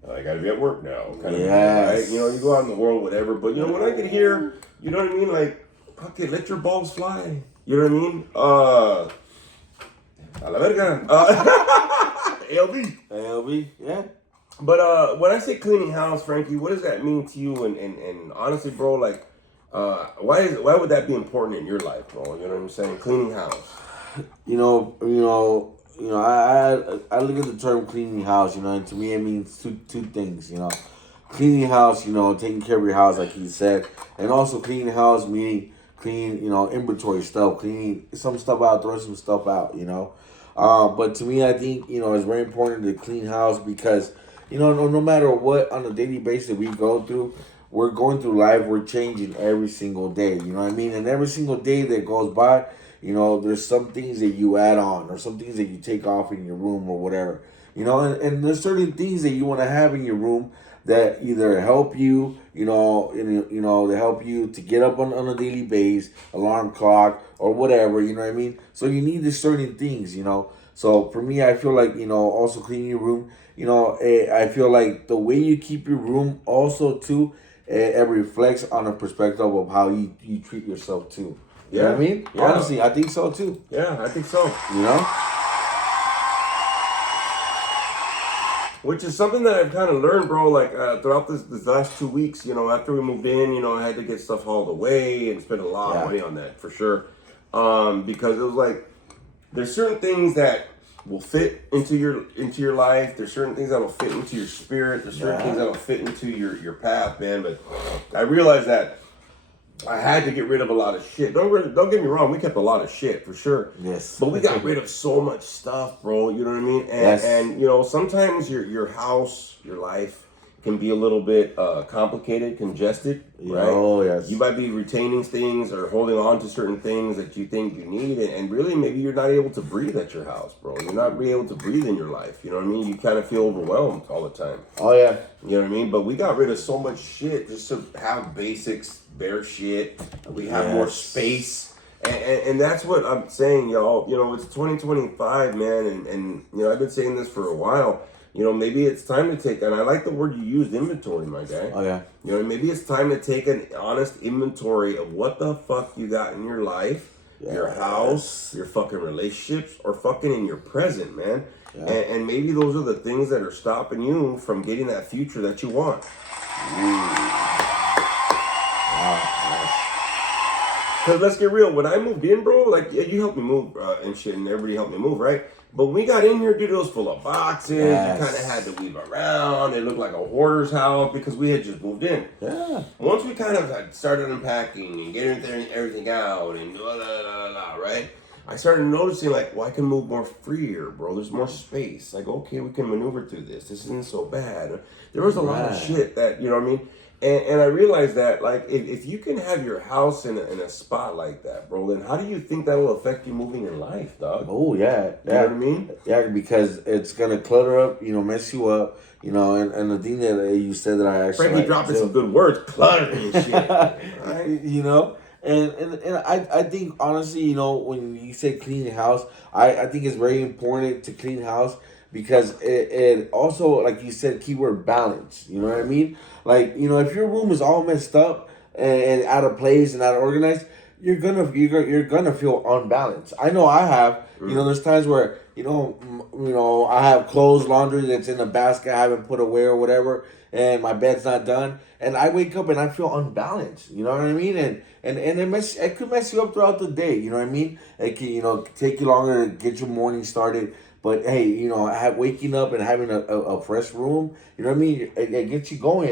I gotta be at work now kind of thing, right? You go out in the world, whatever. But when I get here, you know what I mean? Like, okay, let your balls fly. You know what I mean? A la verga. ALB, yeah. But when I say cleaning house, Frankie, what does that mean to you? And honestly, bro, like, why would that be important in your life, bro? You know what I'm saying? Cleaning house. I look at the term cleaning house, and to me it means two things, Cleaning house, taking care of your house, like you said, and also cleaning house meaning clean, inventory stuff, cleaning some stuff out, throwing some stuff out, But to me, I think, it's very important to clean house because, no matter what on a daily basis we go through, we're going through life, we're changing every single day, you know what I mean? And every single day that goes by, there's some things that you add on or some things that you take off in your room or whatever, and there's certain things that you want to have in your room that either help you, they help you to get up on a daily basis, alarm clock or whatever, you know what I mean? So you need these certain things, So for me, I feel like, also cleaning your room, I feel like the way you keep your room also too, it reflects on a perspective of how you treat yourself too. You know what I mean? Yeah. Honestly, I think so too. Yeah, I think so. Which is something that I've kind of learned, bro, like throughout this last 2 weeks, after we moved in, I had to get stuff hauled away and spend a lot of money on that for sure. Because it was like, there's certain things that will fit into your life. There's certain things that will fit into your spirit. There's certain things that will fit into your path, man. But I realized that I had to get rid of a lot of shit. Don't get me wrong. We kept a lot of shit for sure. Yes. But we got rid of so much stuff, bro. You know what I mean? And sometimes your house, your life can be a little bit complicated, congested, right? Oh, yes. You might be retaining things or holding on to certain things that you think you need. And really, maybe you're not able to breathe at your house, bro. You're not really able to breathe in your life. You know what I mean? You kind of feel overwhelmed all the time. Oh, yeah. You know what I mean? But we got rid of so much shit just to have basics, bare shit. We have more space. And that's what I'm saying, y'all. It's 2025, man. And I've been saying this for a while. Maybe it's time to take, and I like the word you used, inventory, my guy. Oh, yeah. Maybe it's time to take an honest inventory of what the fuck you got in your life, your house, your fucking relationships, or fucking in your present, man. Yeah. And maybe those are the things that are stopping you from getting that future that you want. Because let's get real, when I moved in, bro, like, you helped me move and shit, and everybody helped me move, right? But when we got in here, dude, it was full of boxes. Yes. You kind of had to weave around. It looked like a hoarder's house because we had just moved in. Yeah. Once we kind of had started unpacking and getting everything out and right? I started noticing, like, well, I can move more freer, bro. There's more space. Like, okay, we can maneuver through this. This isn't so bad. There was a lot of shit that, you know what I mean? And I realized that, like, if you can have your house in a spot like that, bro, then how do you think that will affect you moving in life, dog? Oh, yeah. You know what I mean? Yeah, because it's going to clutter up, mess you up, and the thing that you said that I actually... Frankie dropping some good words, clutter and shit. Right? And I think, honestly, when you say clean the house, I think it's very important to clean the house because it also, like you said, keyword balance. You know what I mean? Like, if your room is all messed up and out of place and out of organized, you're gonna feel unbalanced. I know I have. There's times where I have clothes, laundry that's in a basket I haven't put away or whatever, and my bed's not done, and I wake up and I feel unbalanced. You know what I mean? And it could mess you up throughout the day. You know what I mean? It can, take you longer to get your morning started. But hey, waking up and having a fresh room, you know what I mean? It gets you going.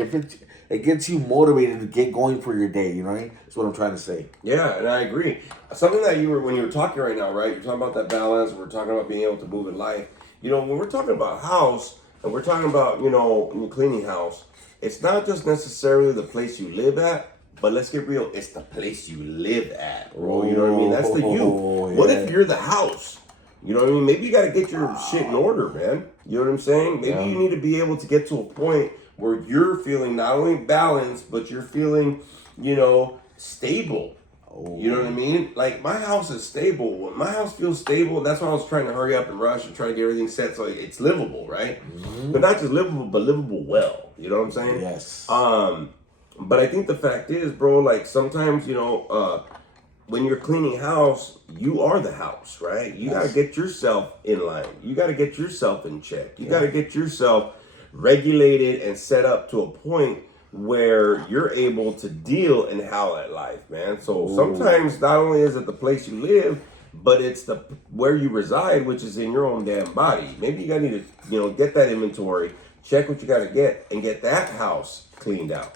It gets you motivated to get going for your day. You know what I mean? That's what I'm trying to say. Yeah, and I agree. Something that when you were talking right now, right? You're talking about that balance. We're talking about being able to move in life. When we're talking about house and we're talking about, when you're cleaning house, it's not just necessarily the place you live at, but let's get real. It's the place you live at, bro. You know what I mean? That's the you. Yeah. What if you're the house? You know what I mean? Maybe you got to get your shit in order, man. You know what I'm saying? Maybe you need to be able to get to a point where you're feeling not only balanced, but you're feeling, stable. You know what I mean? Like, my house is stable. When my house feels stable, that's why I was trying to hurry up and rush and try to get everything set so it's livable, right? Mm-hmm. But not just livable, but livable well. You know what I'm saying? Yes. But I think the fact is, bro, like, sometimes, when you're cleaning house, you are the house, right? You got to get yourself in line. You got to get yourself in check. You got to get yourself regulated and set up to a point where you're able to deal and howl at life, man. So sometimes not only is it the place you live, but it's where you reside, which is in your own damn body. Maybe you need to, get that inventory, check what you got to get, and get that house cleaned out.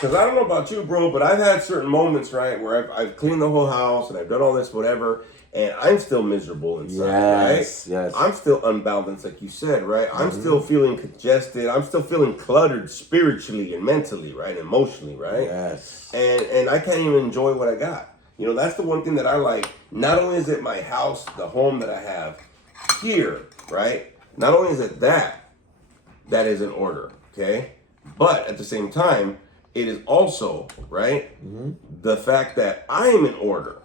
Because I don't know about you, bro, but I've had certain moments, right, where I've cleaned the whole house and I've done all this, whatever, and I'm still miserable inside, right? Yes. I'm still unbalanced, like you said, right? I'm still feeling congested. I'm still feeling cluttered spiritually and mentally, right? Emotionally, right? Yes. And I can't even enjoy what I got. That's the one thing that I like. Not only is it my house, the home that I have here, right? Not only is it that is in order, okay? But at the same time, it is also, right, the fact that I am in order.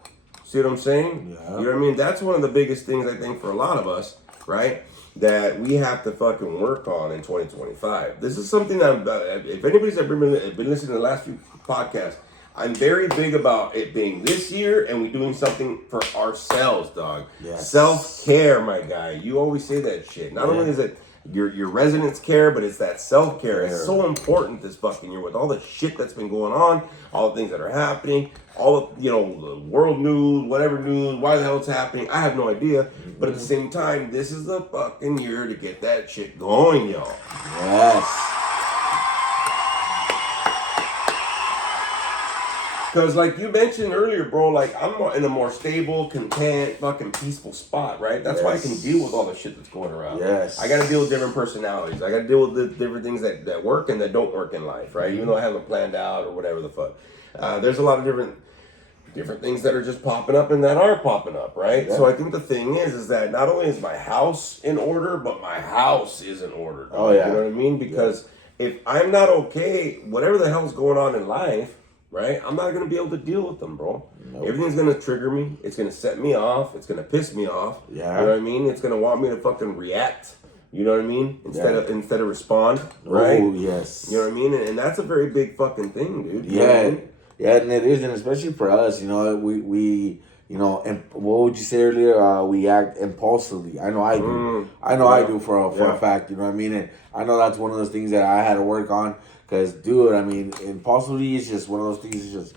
See what I'm saying? Yeah. You know what I mean? That's one of the biggest things, I think, for a lot of us, right, that we have to fucking work on in 2025. This is something that, if anybody's ever been listening to the last few podcasts, I'm very big about it being this year and we doing something for ourselves, dog. Yes. Self-care, my guy. You always say that shit. Not only is it your residents care, but it's that self-care. It's so important this fucking year with all the shit that's been going on, all the things that are happening, all of, the world news, whatever news, why the hell it's happening, I have no idea. But at the same time, this is the fucking year to get that shit going, y'all. Yes. Because like you mentioned earlier, bro, like I'm in a more stable, content, fucking peaceful spot, right? That's why I can deal with all the shit that's going around. Yes. I got to deal with different personalities. I got to deal with the different things that work and that don't work in life, right? Even though I haven't planned out or whatever the fuck. There's a lot of different things that are just popping up and that are popping up, right? Yeah. So I think the thing is that not only is my house in order, but my house is in order. Dog. Oh, yeah. You know what I mean? Because if I'm not okay, whatever the hell's going on in life, right? I'm not going to be able to deal with them, bro. Nope. Everything's going to trigger me. It's going to set me off. It's going to piss me off. Yeah. You know what I mean? It's going to want me to fucking react. You know what I mean? Instead of respond, right? Oh, yes. You know what I mean? And that's a very big fucking thing, dude. You know what I mean? Yeah, and it is, and especially for us, we and what would you say earlier? We act impulsively. I know I do. I do for a fact. You know what I mean? And I know that's one of those things that I had to work on. Because, dude, I mean, impulsivity is just one of those things. It's just,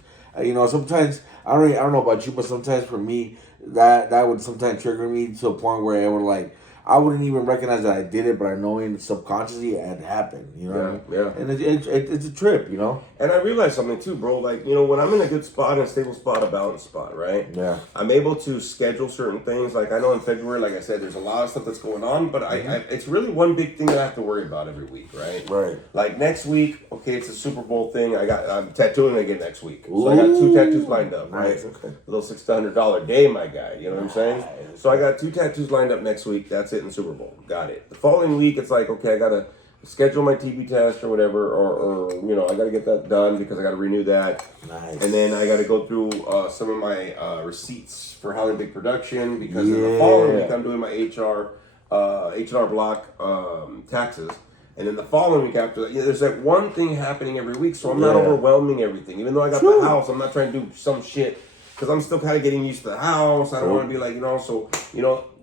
sometimes I don't know about you, but sometimes for me, that would sometimes trigger me to a point where it would I wouldn't even recognize that I did it, but I know subconsciously it had happened, you know? Yeah. And it's a trip, you know? And I realized something too, bro. When I'm in a good spot, a stable spot, a balanced spot, right? Yeah. I'm able to schedule certain things. Like, I know in February, like I said, there's a lot of stuff that's going on, but it's really one big thing that I have to worry about every week, right? Right. Like, next week, okay, it's a Super Bowl thing. I'm tattooing again next week. So I got 2 tattoos lined up, right? Nice, okay. A little $600 day, my guy. You know what I'm saying? So I got 2 tattoos lined up next week. That's it in Super Bowl. Got it. The following week, it's like, okay, I got to schedule my TB test or whatever, or I got to get that done because I got to renew that. Nice. And then I got to go through some of my receipts for Holly Big Production because in the following week, I'm doing my H&R Block taxes. And then the following week after that, there's that one thing happening every week, so I'm not overwhelming everything. Even though I got the house, I'm not trying to do some shit because I'm still kind of getting used to the house. I don't want to be like, so,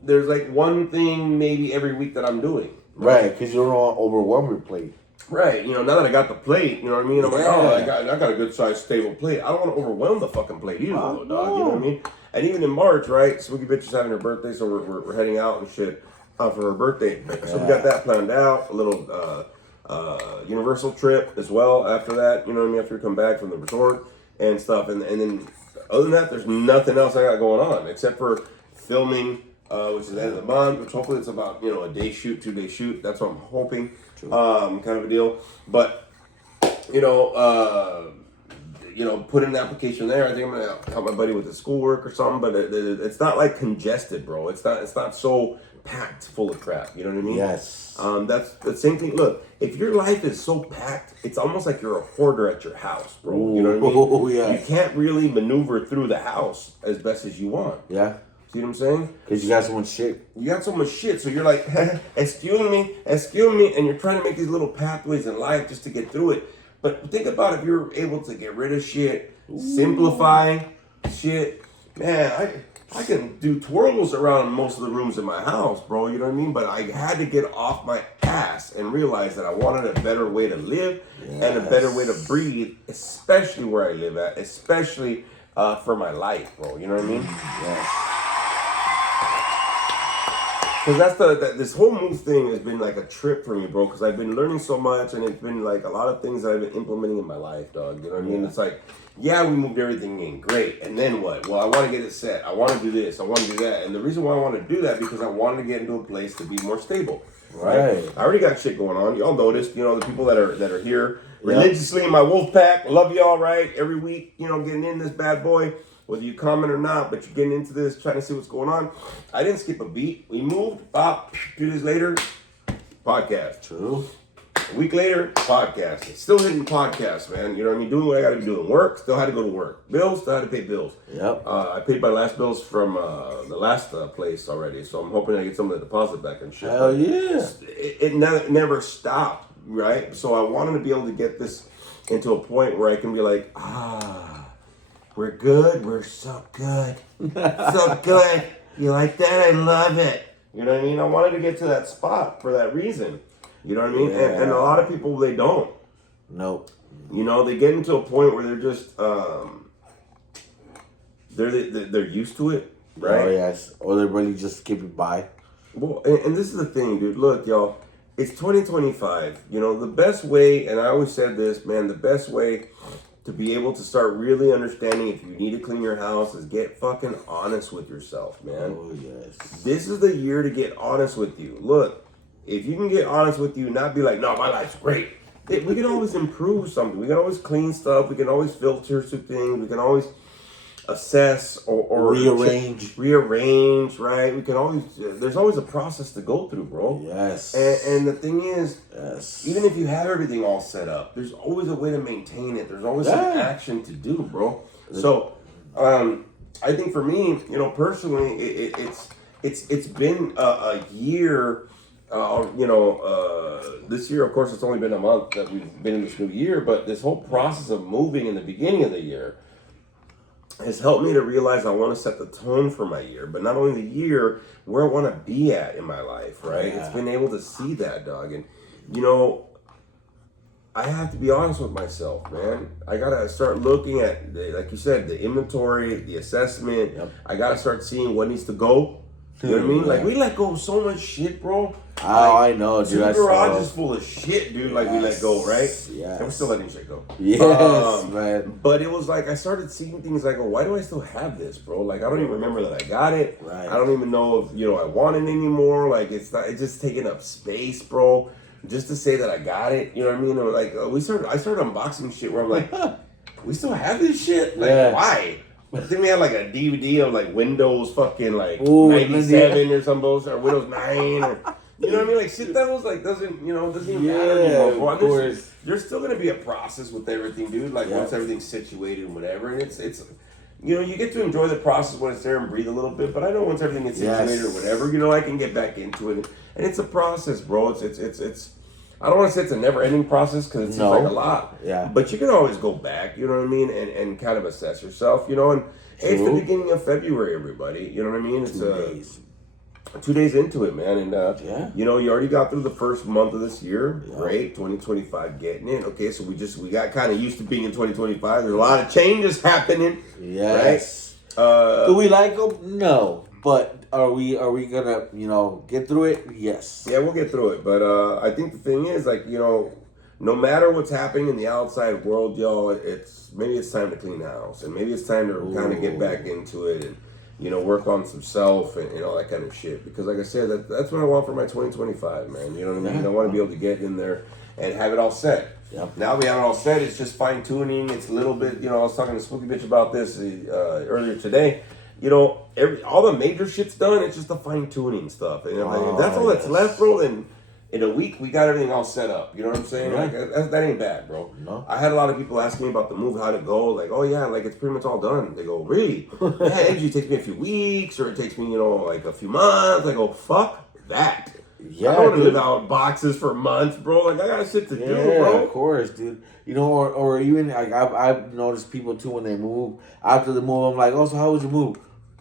there's like one thing maybe every week that I'm doing. Right, because you don't want to overwhelm your plate. Right, now that I got the plate, you know what I mean? I'm like, oh, I got a good sized stable plate. I don't want to overwhelm the fucking plate either, though, dog. You know what I mean? And even in March, right? Swiggy Bitch is having her birthday, so we're heading out and shit for her birthday. So we got that planned out. A little Universal trip as well after that. You know what I mean? After we come back from the resort and stuff, and then other than that, there's nothing else I got going on except for filming. Which is the end of the month, which hopefully it's about, a day shoot, 2 day shoot. That's what I'm hoping, kind of a deal. But, put in an application there. I think I'm gonna help my buddy with his schoolwork or something. But it's not like congested, bro. It's not so packed full of crap. You know what I mean? Yes. That's the same thing. Look, if your life is so packed, it's almost like you're a hoarder at your house, bro. You know what I mean? Oh, yeah. You can't really maneuver through the house as best as you want. Yeah. See what I'm saying? Because you got so much shit. You got so much shit, so you're like, excuse me, and you're trying to make these little pathways in life just to get through it. But think about if you're able to get rid of shit, simplify shit. Man, I can do twirls around most of the rooms in my house, bro, you know what I mean? But I had to get off my ass and realize that I wanted a better way to live and a better way to breathe, especially where I live at, especially for my life, bro, you know what I mean? Yes. Because that's this whole move thing has been like a trip for me, bro. Because I've been learning so much, and it's been like a lot of things that I've been implementing in my life, dog. You know what I mean? It's like, yeah, we moved everything in, great. And then what? Well, I want to get it set. I want to do this. I want to do that. And the reason why I want to do that because I wanted to get into a place to be more stable. Right. I already got shit going on. Y'all noticed, the people that are here religiously in my wolf pack. Love y'all, right? Every week, getting in this bad boy. Whether you comment or not, but you're getting into this, trying to see what's going on. I didn't skip a beat. We moved, 2 days later, podcast. True. A week later, podcast. Still hitting podcasts, man. You know what I mean? Doing what I got to be doing. Work, still had to go to work. Bills, still had to pay bills. Yep. I paid my last bills from the last place already, so I'm hoping I get some of the deposit back and shit. Hell yeah. It never stopped, right? So I wanted to be able to get this into a point where I can be like, we're good. We're so good. So good. You like that? I love it. You know what I mean? I wanted to get to that spot for that reason. You know what I mean? Yeah. And a lot of people, they don't. Nope. They get into a point where they're just, they're used to it, right? Oh, yes. Or they really just skip it by. Well, and this is the thing, dude. Look, y'all. It's 2025. The best way, and I always said this, man, the best way to be able to start really understanding if you need to clean your house is get fucking honest with yourself, man. Oh, yes. This is the year to get honest with you. Look, if you can get honest with you, not be like, no, my life's great. We can always improve something. We can always clean stuff. We can always filter some things. We can always assess or rearrange, right? We can always, there's always a process to go through, bro. Yes. And the thing is, yes, even if you have everything all set up, there's always a way to maintain it. There's always some action to do, bro. So, I think for me, personally, it's been a year. This year, of course, it's only been a month that we've been in this new year, but this whole process of moving in the beginning of the year has helped me to realize I want to set the tone for my year, but not only the year, where I want to be at in my life, right? Yeah. It's been able to see that, dog. And, I have to be honest with myself, man. I got to start looking at, like you said, the inventory, the assessment. Yep. I got to start seeing what needs to go. You know what I mean? Like, we let go of so much shit, bro. Oh, I know, dude. The garage is full of shit, dude. Like, we let go, right? Yes. And we're still letting shit go. Yes, man. But it was like, I started seeing things like, why do I still have this, bro? Like, I don't even remember that I got it. Right. I don't even know if, I want it anymore. Like, it's just taking up space, bro. Just to say that I got it, you know what I mean? Or like, I started unboxing shit where I'm like, we still have this shit? Like, why? I think we had like a DVD of like Windows fucking like 97 or some bullshit, or Windows 9 or, you know what I mean? Like shit that was like, doesn't even matter anymore. Of course. There's still gonna be a process with everything, dude. Like once everything's situated and whatever, and it's you get to enjoy the process when it's there and breathe a little bit. But I know once everything gets situated or whatever, I can get back into it. And it's a process, bro. It's I don't want to say it's a never-ending process because it seems like a lot. Yeah. But you can always go back, you know what I mean, and kind of assess yourself, and hey, it's the beginning of February, everybody. You know what I mean? It's 2 days. 2 days into it, man, and Yeah. you know, you already got through the first month of this year. Yeah. Great, 2025 getting in. Okay, so we got kind of used to being in 2025. There's a lot of changes happening. Yes. Right? Do we like them? No. But are we gonna, you know, get through it? Yes. Yeah, we'll get through it. But I think the thing is, like, you know, no matter what's happening in the outside world, y'all, maybe it's time to clean the house, and maybe it's time to kind of get back into it, and you know, work on some self and all that kind of shit. Because like I said, that's what I want for my 2025, man. You know what I mean? I want to be able to get in there and have it all set. Yep. Now we have it all set. It's just fine tuning. It's a little bit, you know, I was talking to Spooky Bitch about this earlier today. You know, all the major shit's done. It's just the fine tuning stuff. And if that's all that's left, bro, then in a week we got everything all set up. You know what I'm saying? Yeah. Like that ain't bad, bro. No. I had a lot of people ask me about the move, how'd it go? Like, oh yeah, like it's pretty much all done. They go, really? Yeah, it usually takes me a few weeks, or it takes me, you know, like a few months. I go, fuck that. Yeah, I don't want to dude. live out boxes for months, bro. Like I got shit to do, Yeah, bro. of course, dude. You know, or even like I've noticed people too when they move. After the move, I'm like, oh, so how was your move?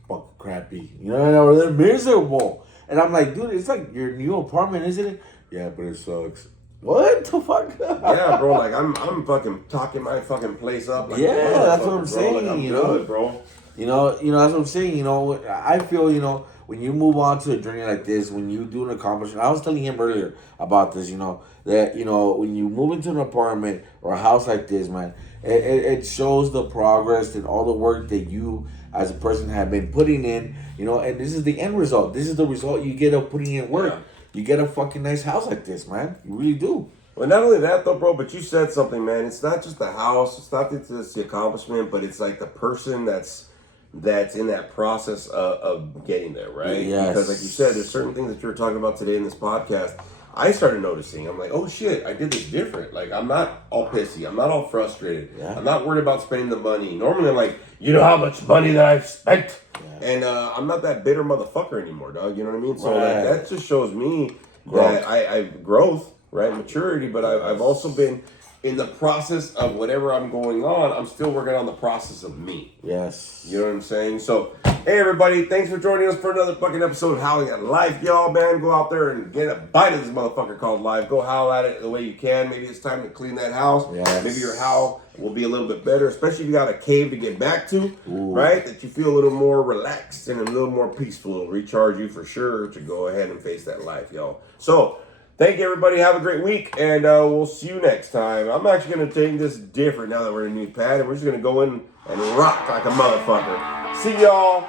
Fucking crappy. You know, or they're miserable. And I'm like, dude, it's like your new apartment, isn't it? Yeah, but it sucks. What the fuck? Yeah, bro. Like I'm fucking talking my fucking place up. Like, Yeah, that's what I'm bro. saying. Like, I'm you good, know, bro. You know, that's what I'm saying. You know, I feel, you know, when you move on to a journey like this, when you do an accomplishment, I was telling him earlier about this, you know, that, you know, when you move into an apartment or a house like this, man, it shows the progress and all the work that you as a person have been putting in, you know, and this is the end result. This is the result you get of putting in work. Yeah. You get a fucking nice house like this, man. You really do. Well, not only that though, bro, but you said something, man. It's not just the house. It's not just the accomplishment, but it's like the person that's in that process of getting there, right? Yes. Because like you said, there's certain things that you were talking about today in this podcast. I started noticing. I'm like, oh shit, I did this different. Like I'm not all pissy. I'm not all frustrated. Yeah. I'm not worried about spending the money. Normally I'm like, you know how much money that I've spent? Yeah. And I'm not that bitter motherfucker anymore, dog. You know what I mean? So Right. like, that just shows me Growth. that I've growth, right? Maturity, but I've also been in the process of whatever I'm going on. I'm still working on the process of me. Yes. You know what I'm saying? So, hey everybody, thanks for joining us for another fucking episode of Howling at Life, y'all, man. Go out there and get a bite of this motherfucker called life. Go howl at it the way you can. Maybe it's time to clean that house. Yes. Maybe your howl will be a little bit better, especially if you got a cave to get back to, Ooh. right? That you feel a little more relaxed and a little more peaceful. It'll recharge you for sure to go ahead and face that life, y'all. So, thank you, everybody. Have a great week, and we'll see you next time. I'm actually going to take this different now that we're in a new pad, and we're just going to go in and rock like a motherfucker. See y'all.